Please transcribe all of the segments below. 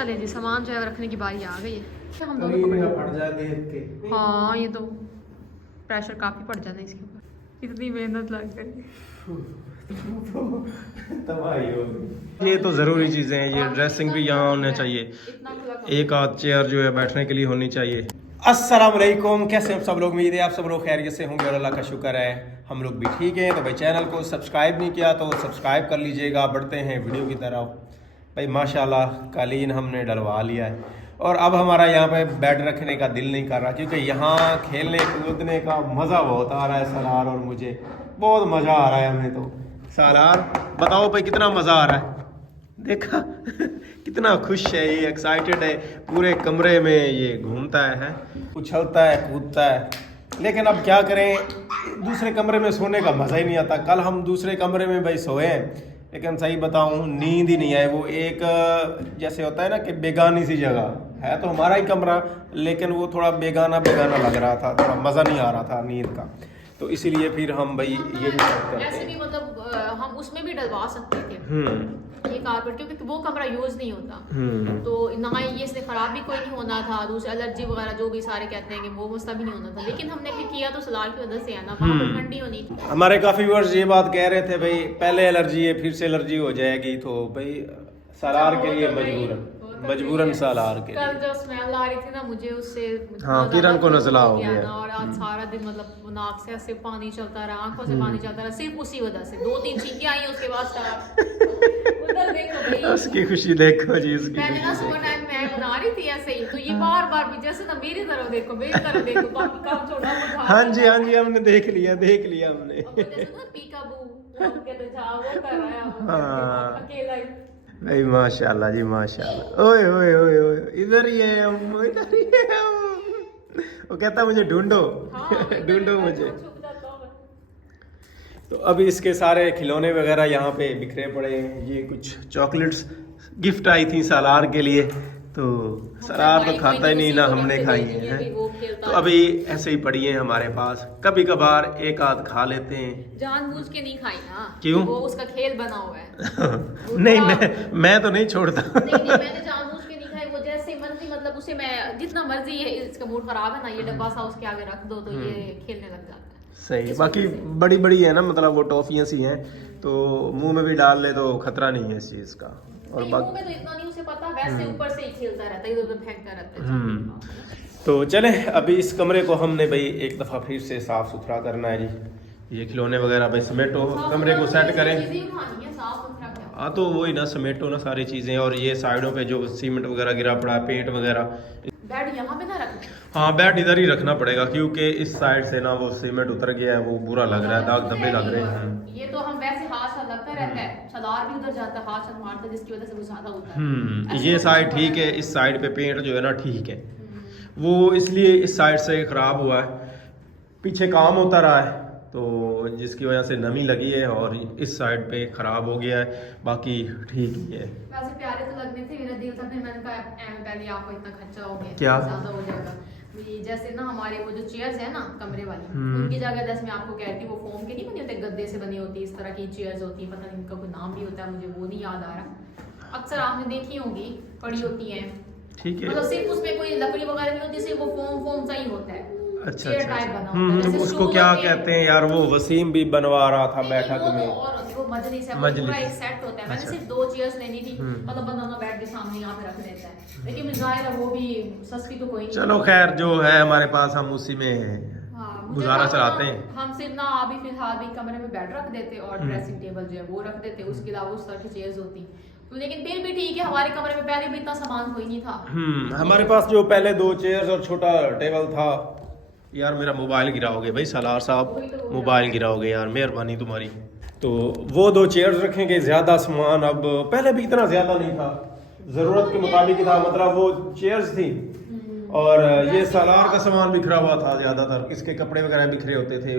चले जी, सामान जो है रखने की बारी आ गई है। हम दोनों फट जाए देख के। हाँ ये तो प्रेशर काफ़ी पड़ जाता है इसके ऊपर, इतनी मेहनत लग गई। ये तो ज़रूरी चीज़ें हैं, ये ड्रेसिंग भी यहाँ होना चाहिए, एक आध चेयर जो है बैठने के लिए होनी चाहिए। अस्सलाम वालेकुम, कैसे हैं सब लोग? उम्मीद है आप सब लोग खैरियत से होंगे और अल्लाह का शुक्र है हम लोग भी ठीक हैं। तो भाई चैनल को सब्सक्राइब नहीं किया तो सब्सक्राइब कर लीजिएगा। बढ़ते हैं वीडियो की तरफ। भाई माशाल्लाह कालीन हमने डलवा लिया है और अब हमारा यहाँ पे बेड रखने का दिल नहीं कर रहा, क्योंकि यहाँ खेलने कूदने का मज़ा बहुत आ रहा है। सलार और मुझे बहुत मज़ा आ रहा है हमें। तो सालार बताओ भाई कितना मज़ा आ रहा है? देखा कितना खुश है ये, एक्साइटेड है, पूरे कमरे में ये घूमता है, उछलता है, कूदता है। लेकिन अब क्या करें, दूसरे कमरे में सोने का मज़ा ही नहीं आता। कल हम दूसरे कमरे में भाई सोए हैं, लेकिन सही बताऊं नींद ही नहीं आई। वो एक जैसे होता है ना कि बेगानी सी जगह है, तो हमारा ही कमरा, लेकिन वो थोड़ा बेगाना बेगाना लग रहा था, थोड़ा मज़ा नहीं आ रहा था नींद का। तो इसीलिए फिर हम भाई ये भी करते ऐसे भी मतलब हम उसमें भी डलवा सकते थे ये कारपेट, क्योंकि वो कमरा यूज नहीं होता, तो ना ये इससे खराब भी कोई नहीं होना था। दूसरी एलर्जी वगैरह जो भी सारे कहते हैं कि वो मसला भी नहीं होना था, लेकिन हमने भी किया तो सलार की वजह से है ना, वहाँ पर ठंडी होनी थी। हमारे काफ़ी व्यूअर्स ये बात कह रहे थे भाई पहले एलर्जी है फिर से एलर्जी हो जाएगी, तो भाई सलार के लिए मजबूरन सलार के कल जो स्मेल आ रही थी ना मुझे उससे, हाँ किरण को नजला हो गया ना, और आज सारा दिन मतलब नाक से ऐसे पानी चलता रहा, आंखों से पानी चलता रहा, सिर्फ उसी वजह से 2-3 छींकें आई उसके बाद उधर देखो भाई, उसकी खुशी देखो जी, उसकी पहले ना सुबह टाइम मैं बना रही थी ऐसे ही, तो ये बार बार भी जैसे ना मेरी तरफ देखो बाकी काम छोड़ा वो। हाँ जी हमने देख लिया हमने। जैसे ना पीकाबू वो कहते जा वो कर रहा है अकेला ही। भाई माशाल्लाह जी माशाल्लाह। ओए ओए ओए ओए इधर ही है हम, इधर ही है हम। वो कहता मुझे ढूंढो ढूंढो मुझे। तो अभी इसके सारे खिलौने वगैरह यहाँ पे बिखरे पड़े हैं। ये कुछ चॉकलेट्स गिफ्ट आई थी सालार के लिए, तो सलार तो खाता ही नहीं, ना हमने खाई है। तो अभी ऐसे ही पड़ी है हमारे पास, कभी कभार एक आध खा लेते हैं, जानबूझ के नहीं खाई ना, क्यों? वो उसका खेल बना हुआ है। नहीं मैं तो नहीं छोड़ता। नहीं मैंने जानबूझ के नहीं खाई, वो जैसे मर्जी, मतलब उसे मैं जितना मर्जी है, इसका मूड खराब है ना, ये डब्बा सा उसके आगे रख दो तो ये खेलने लग जाता है। सही, बाकी बड़ी बड़ी है ना, मतलब वो टॉफियां सी हैं, तो मुंह में भी डाल ले तो खतरा नहीं है इस चीज का। और मुंह में तो इतना नहीं उसे पता, वैसे ऊपर से ही खेलता रहता है, इधर-उधर फेंकता रहता है। तो चले अभी इस कमरे को हमने भाई एक दफ़ा फिर से साफ़ सुथरा करना है जी। ये खिलौने वगैरह भाई समेटो, कमरे को सेट करें। हाँ तो वही ना, समेटो ना सारी चीज़ें, और ये साइडों पे जो सीमेंट वगैरह गिरा पड़ा है, पेंट वगैरह। बेड यहाँ पे ना रखना। हाँ बेड इधर ही रखना पड़ेगा, क्योंकि इस साइड से ना वो सीमेंट उतर गया है, वो बुरा लग रहा है, दाग धब्बे लग रहे हैं। ये तो हम वैसे हाथ से लगता रहता है, सलार भी उधर जाता है, हाथ से मारता है, जिसकी वजह से वो ज्यादा होता है। ये साइड ठीक है, इस साइड पे पेंट जो है ना ठीक है, वो इसलिए इस साइड से खराब हुआ है, पीछे काम होता रहा है तो जिसकी वजह से नमी लगी है, और इस साइड पे खराब हो गया है, बाकी ठीक ही है। वैसे प्यारे तो लगने थे, मेरा दिल था, मैंने कहा पहले आपको इतना खर्चा हो गया, क्या ज्यादा हो जाएगा। जैसे ना हमारे वो जो चेयर्स है ना कमरे वाली, उनकी जगह जैसे मैं आपको कहती हूँ, वो फोम के नहीं बने होते, गद्दे से बनी होती, इस तरह की चेयर्स होती है, पता नहीं उनका कोई नाम भी होता है, मुझे वो नहीं याद आ रहा। अक्सर आपने देखी होंगी, पड़ी होती है, ठीक है, मतलब सिर्फ उसमें कोई लकड़ी वगैरह नहीं होती, सिर्फ वो फोम सा ही होता है। अच्छा उसको क्या कहते हैं यार, वो वसीम भी बनवा रहा था बैठक में, और वो मजलिस है, पूरा एक सेट होता है। मैंने सिर्फ 2 चेयर्स लेनी थी, मतलब बंदा बैठ के सामने यहाँ पे रख लेता है, लेकिन जाहिर है वो भी सस्ती तो कोई नहीं। चलो खैर जो है हमारे पास हम उसी में गुजारा चलाते हैं। हम सिर्फ ना अभी फिलहाल भी कमरे में बेड रख देते और ड्रेसिंग टेबल जो है वो रख देते, उसके अलावा उस तरह की चेयर्स होती, लेकिन फिर भी ठीक है, हमारे कमरे में पहले भी इतना सामान कोई नहीं था। हमारे पास जो पहले 2 चेयर्स और छोटा टेबल था। यार मेरा मोबाइल गिराओगे भाई सलार साहब, मोबाइल गिराओगे यार, मेहरबानी तुम्हारी। तो वो 2 चेयर्स रखेंगे, ज़्यादा सामान अब पहले भी इतना ज़्यादा नहीं था, ज़रूरत के मुताबिक ही था, मतलब वो चेयर्स थी और ये सलार का सामान बिखरा हुआ था ज़्यादातर, इसके कपड़े वगैरह बिखरे होते थे,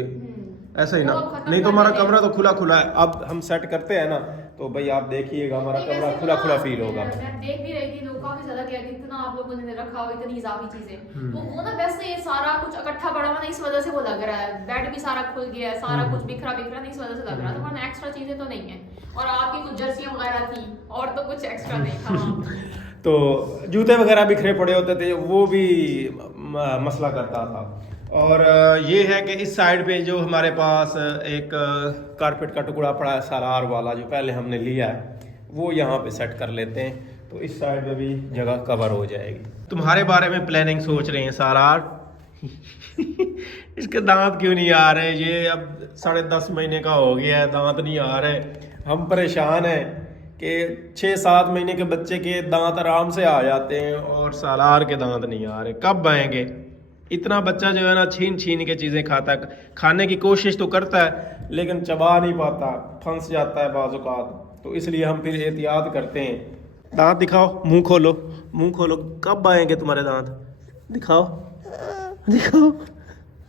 ऐसा ही ना। नहीं तो हमारा कमरा तो खुला खुला है, अब हम सेट करते हैं ना, तो भाई आप देखिएगा हमारा कमरा खुला खुला फील होगा। मैं देख भी रही थी, लोग काफी ज्यादा कहते हैं इतना आप लोगों ने रखा हो, इतनी इजाफी चीजें, तो वो ना वैसे सारा कुछ इकट्ठा पड़ा हुआ ना, इस वजह से वो लग रहा है, बेड भी सारा खुल गया है, सारा कुछ बिखरा बिखरा नहीं, इस वजह से लग रहा था, वरना एक्स्ट्रा चीजें तो नहीं है। और आपकी कुछ जर्सियां वगैरह थी और तो कुछ एक्स्ट्रा नहीं था। तो जूते वगैरह बिखरे पड़े होते थे, वो भी मसला करता था। और ये है कि इस साइड पे जो हमारे पास एक कारपेट का टुकड़ा पड़ा है सालार वाला, जो पहले हमने लिया है, वो यहाँ पे सेट कर लेते हैं, तो इस साइड पे भी जगह कवर हो जाएगी। तुम्हारे बारे में प्लानिंग सोच रहे हैं सालार। इसके दांत क्यों नहीं आ रहे? ये अब 10.5 महीने का हो गया है, दांत नहीं आ रहे। हम परेशान हैं कि 6-7 महीने के बच्चे के दांत आराम से आ जाते हैं और सालार के दांत नहीं आ रहे। कब आएंगे? इतना बच्चा जो है ना छीन छीन के चीज़ें खाता है, खाने की कोशिश तो करता है लेकिन चबा नहीं पाता, फंस जाता है बाज़ औक़ात। तो इसलिए हम फिर एहतियात करते हैं। दांत दिखाओ, मुंह खोलो, मुंह खोलो। कब आएंगे तुम्हारे दांत? दिखाओ दिखाओ।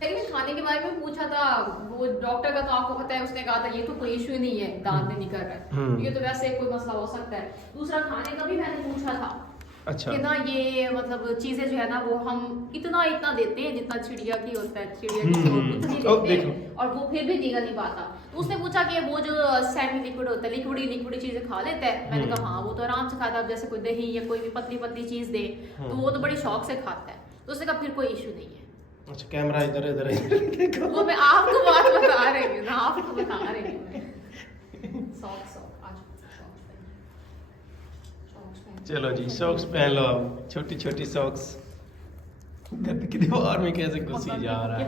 लेकिन खाने के बारे में पूछा था वो डॉक्टर का, तो आपको पता है उसने कहा था ये तो कोई इशू नहीं है, दांत नहीं कर रहा है, ये तो वैसे कोई मसला हो सकता है। दूसरा खाने का भी मैंने पूछा था। अच्छा। कि ना ये मतलब चीजें जो है ना वो हम इतना देते हैं जितना चिड़िया की होता है, चिड़िया की उतनी लेते हैं और वो फिर भी निगल नहीं पाता। तो उसने पूछा कि वो जो सेमी लिक्विड होता है, लिक्विड चीजें खा लेता है। मैंने कहा हाँ वो तो आराम से खाता है, जैसे कोई दही या कोई भी पतली चीज दे तो वो तो बड़ी शौक से खाता है। तो उसने कहा फिर कोई इशू नहीं है। अच्छा, कैमरा इधर वो मैं आपको बात बता रही हूँ ना, आपको बता रही हूँ। चलो जी, सॉक्स पहन लो अब, छोटी छोटी सॉक्स। गद्दे की दीवार में कैसे घुसी जा रहा है।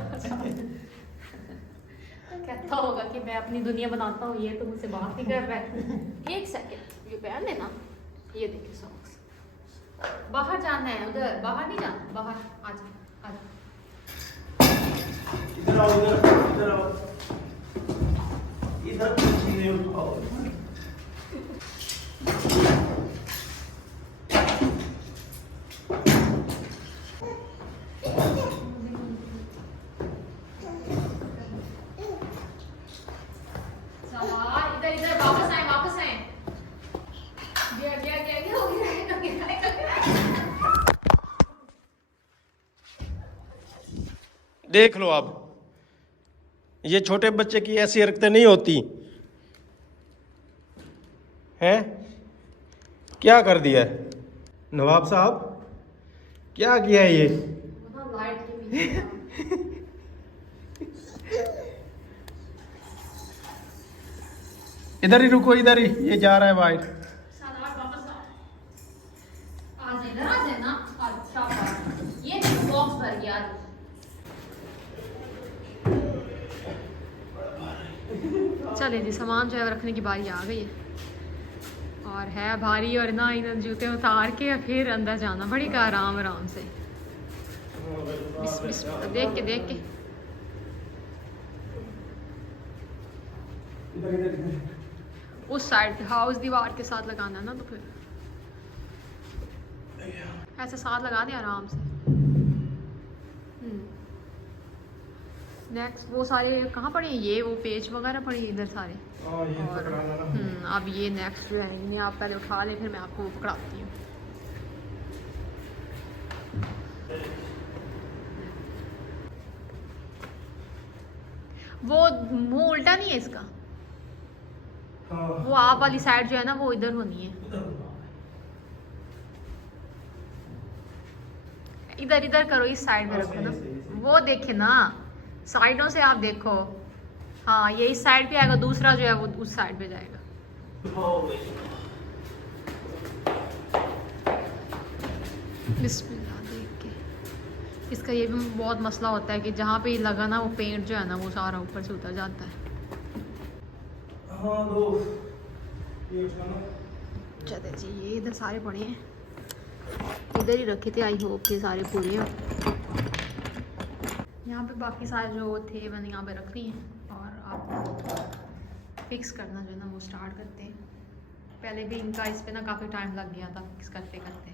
कहता होगा कि मैं अपनी दुनिया बनाता हूँ, ये तो मुझसे बात नहीं कर रहा है। एक सेकंड, ये पहन लेना। ये देखिए सॉक्स। बाहर जाना है, उधर बाहर नहीं जाना, बाहर आजा आजा। इधर आओ, इधर आओ, इधर चीजें उठाओ। देख लो, अब ये छोटे बच्चे की ऐसी हरकतें नहीं होती हैं। क्या कर दिया है नवाब साहब? क्या किया है ये? इधर ही रुको, इधर ही, ये जा रहा है बाहर। चले जी, सामान जो है रखने की बारी आ गई है और है भारी, और ना इन जूते उतार के फिर अंदर जाना पड़ेगा आराम से। देख के उस साइड हाउस दीवार के साथ लगाना ना, तो फिर ऐसे साथ लगा दे आराम से। नेक्स्ट वो सारे कहाँ पड़े हैं, ये वो पेज वगैरह पड़े हैं इधर सारे। और अब ये नेक्स्ट जो है इन्हें आप पहले उठा लें, फिर मैं आपको पकड़ाती हूँ। वो मुंह उल्टा नहीं है इसका, वो आप वाली साइड जो है ना वो इधर होनी है। इधर करो, इस साइड में रखो ना। वो देखे ना, साइडों से आप देखो। हाँ, ये इस साइड पे आएगा, दूसरा जो है वो उस साइड पे जाएगा। बिस्मिल्लाह। देख के इसका ये भी बहुत मसला होता है कि जहाँ पे लगा ना वो पेंट जो है ना वो सारा ऊपर से उतर जाता है। चले जी, ये इधर सारे पड़े हैं, इधर ही रखे थे। आई होप के सारे पूरे हैं। यहाँ पे बाकी सारे जो थे मैंने यहाँ पे रख ली हैं और आपको फिक्स करना जो है ना वो स्टार्ट करते हैं। पहले भी इनका इस पे ना काफ़ी टाइम लग गया था फिक्स करते करते।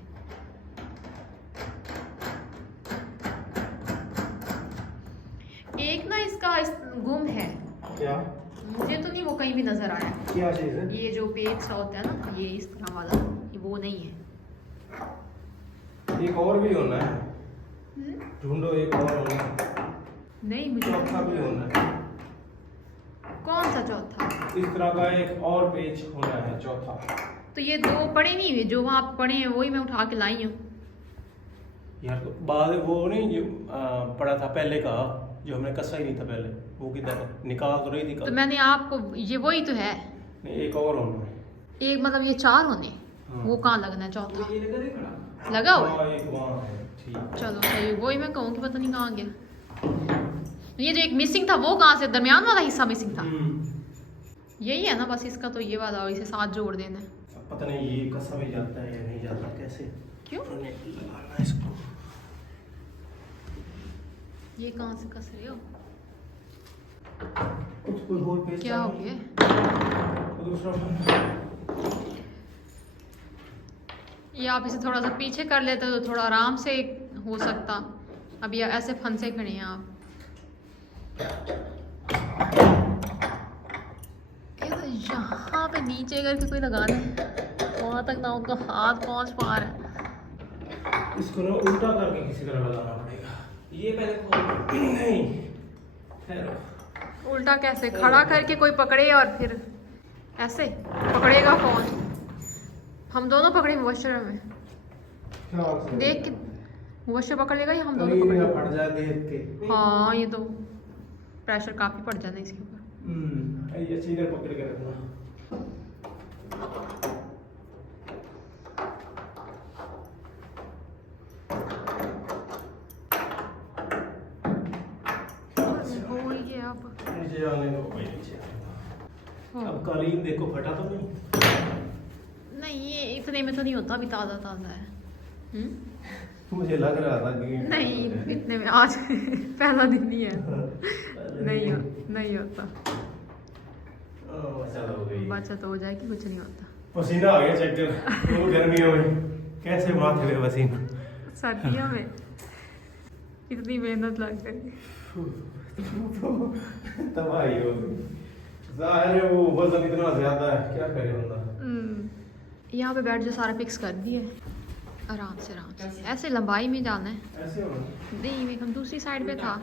एक ना इसका गुम है। क्या? मुझे तो नहीं वो कहीं भी नजर आया। क्या चीज़ है? ये जो पेज सा होता है ना, ये इस तरह वाला, ये वो नहीं है। एक और भी होना है, ढूंढो, एक और होना है। नहीं, मुझे चौथा भी होना है। कौन सा चौथा? इस तरह का एक और पेज होना है, चौथा। तो ये दो पड़े नहीं हुए, जो वहाँ पड़े हैं वही मैं उठा के लाई हूँ यार। तो बाद वो नहीं जो पड़ा था पहले का, जो हमने कसा ही नहीं था पहले, वो किधर है? निकाल तो रही थी तो कल। मैंने आपको, ये वही तो है। नहीं, एक और होना। एक मतलब ये 4 होने, हाँ। वो कहाँ लगना है चौथा? ये लगा नहीं खड़ा? लगा हुआ है? हाँ, एक वहाँ है, ठीक। चलो सही, वही मैं कहूँ कि पता नहीं कहाँ गया। ये जो एक मिसिंग था वो कहाँ से, दरमियान वाला हिस्सा मिसिंग था? यही है ना बस इसका, तो ये वाला इसे साथ जोड़ देना है। पता नहीं ये कसा भी जाता है या नहीं जाता, कैसे क्यों? लगाना है इसको। ये कहाँ से कस रहे हो? कुछ कोई और पेज क्या हो चाहिए? गया? तो दूसरा ये आप इसे थोड़ा सा पीछे कर लेते तो थोड़ा आराम से हो सकता। अब ये ऐसे फंसे खड़े हैं आप। ये तो यहाँ पे नीचे करके कोई लगा दे, वहाँ तक ना उनका हाथ पहुँच पा रहा है। इसको ना उल्टा करके किसी तरह लगाना पड़ेगा। ये पहले खोल नहीं, ठहरो। उल्टा कैसे? खड़ा करके कोई पकड़े और फिर ऐसे पकड़ेगा कौन? हम दोनों पकड़े मुबशर में, देख के मुबशर पकड़ लेगा या हम दोनों पकड़ेंगे? फट जाए देख के। हाँ ये तो प्रेशर काफी पड़ जाता है इसके ऊपर। ये अच्छी तरह पकड़ के रखना। हो ही गया अब। नीचे आने दो, भाई नीचे आने दो। अब कालीन देखो फटा तो नहीं? नहीं ये इतने में तो नहीं होता, अभी ताज़ा ताज़ा है। मुझे लग रहा था कि नहीं इतने में, आज पहला दिन नहीं है। नहीं होता। बचत हो जाएगी, कुछ नहीं होता। पसीना आ गया चक्कर। वो गर्मियों में कैसे माथे पे पसीना, सर्दियों में इतनी मेहनत लग गई। तबाही हो गई। ज़ाहिर है वो वजन इतना ज्यादा है, क्या करे बंदा। यहाँ पे बैठ जो सारा फिक्स कर दिए, आराम से ऐसे लंबाई में जाना है। ऐसे होना? नहीं मैं हम दूसरी साइड पे था,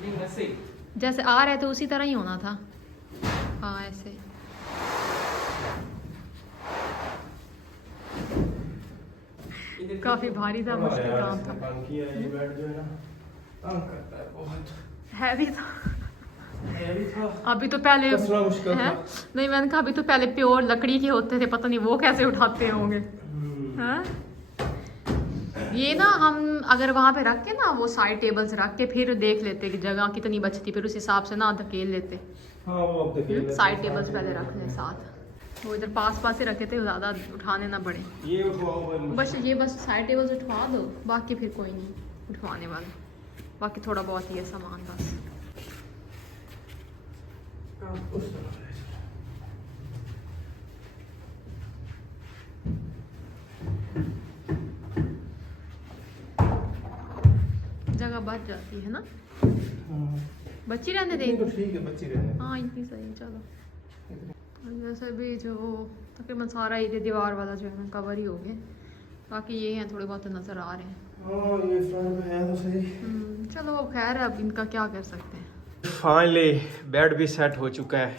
नहीं ऐसे जैसे आ रहे थे उसी तरह ही होना था। हाँ ऐसे। काफी भारी था, मुश्किल काम था। ये बैठ जो है ना, तंग करता है बहुत। हैवी था। हैवी था। अभी तो पहले कसना मुश्किल था। नहीं मैंने कहा अभी तो पहले प्योर लकड़ी के होते थे, पता नहीं वो कैसे उठाते होंगे। हाँ? ये ना हम अगर वहाँ पे रख के ना वो साइड टेबल्स रख के फिर देख लेते कि जगह कितनी बचती, फिर उस हिसाब से ना धकेल लेते। हाँ वो अब धकेल साइड टेबल्स पहले रख लें साथ, वो इधर पास पास ही रखे थे, ज़्यादा उठाने ना पड़े। ये उठवाओ बस साइड टेबल्स उठवा दो, बाकी फिर कोई नहीं उठवाने वाला, बाकी थोड़ा बहुत ही है सामान बस। उस तरह जगह बच जाती है ना, बच्ची रहने दे। तो ठीक है, बच्ची रहने। हाँ इतनी सही। चलो वैसे भी जो तकरीबन सारा ये दीवार वाला जो है ना कवर ही हो गया, बाकी ये हैं थोड़े बहुत नज़र आ रहे हैं। हाँ ये फ्रंट में है तो सही। चलो अब खैर है, अब इनका क्या कर सकते हैं। फाइनली बेड भी सेट हो चुका है,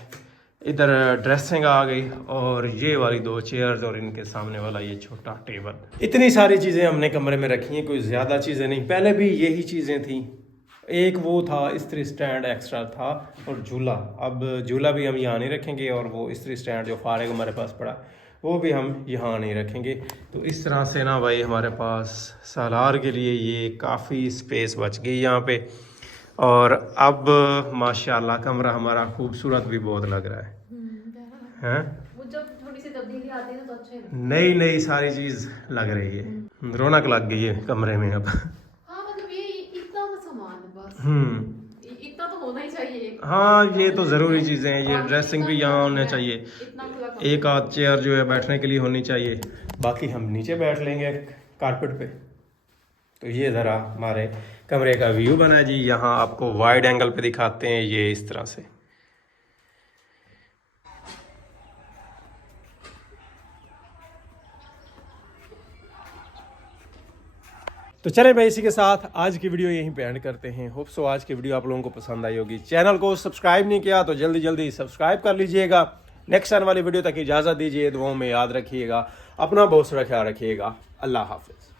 इधर ड्रेसिंग आ गई और ये वाली 2 चेयर्स और इनके सामने वाला ये छोटा टेबल। इतनी सारी चीज़ें हमने कमरे में रखी हैं, कोई ज़्यादा चीज़ें नहीं। पहले भी यही चीज़ें थी, एक वो था इस्त्री स्टैंड एक्स्ट्रा था और झूला। अब झूला भी हम यहाँ नहीं रखेंगे और वो इस्त्री स्टैंड जो फारिग हमारे पास पड़ा वो भी हम यहाँ नहीं रखेंगे। तो इस तरह से ना भाई हमारे पास सालार के लिए ये काफ़ी स्पेस बच गई यहाँ पे। और अब माशाल्लाह कमरा हमारा खूबसूरत भी बहुत लग रहा है। हैं? वो जब थोड़ी सी तब्दीली आती है ना तो अच्छा ही लगता है। नई नई सारी चीज़ लग रही है, रौनक लग गई है कमरे में अब। हाँ मतलब ये इतना सा सामान है बस, इतना तो होना ही चाहिए। हाँ ये तो ज़रूरी चीज़ें हैं, ये ड्रेसिंग भी यहाँ होना चाहिए, एक आध चेयर जो है बैठने के लिए होनी चाहिए, बाकी हम नीचे बैठ लेंगे कारपेट पे। तो ये ज़रा हमारे कमरे का व्यू बना जी, यहाँ आपको वाइड एंगल पे दिखाते हैं ये इस तरह से। तो चले भाई इसी के साथ आज की वीडियो यहीं पे एंड करते हैं। होप सो आज की वीडियो आप लोगों को पसंद आई होगी। चैनल को सब्सक्राइब नहीं किया तो जल्दी जल्दी सब्सक्राइब कर लीजिएगा। नेक्स्ट आने वाली वीडियो तक इजाज़त दीजिए, दुआओं में याद रखिएगा, अपना बहुत सारा ख्याल रखिएगा। अल्लाह हाफिज़।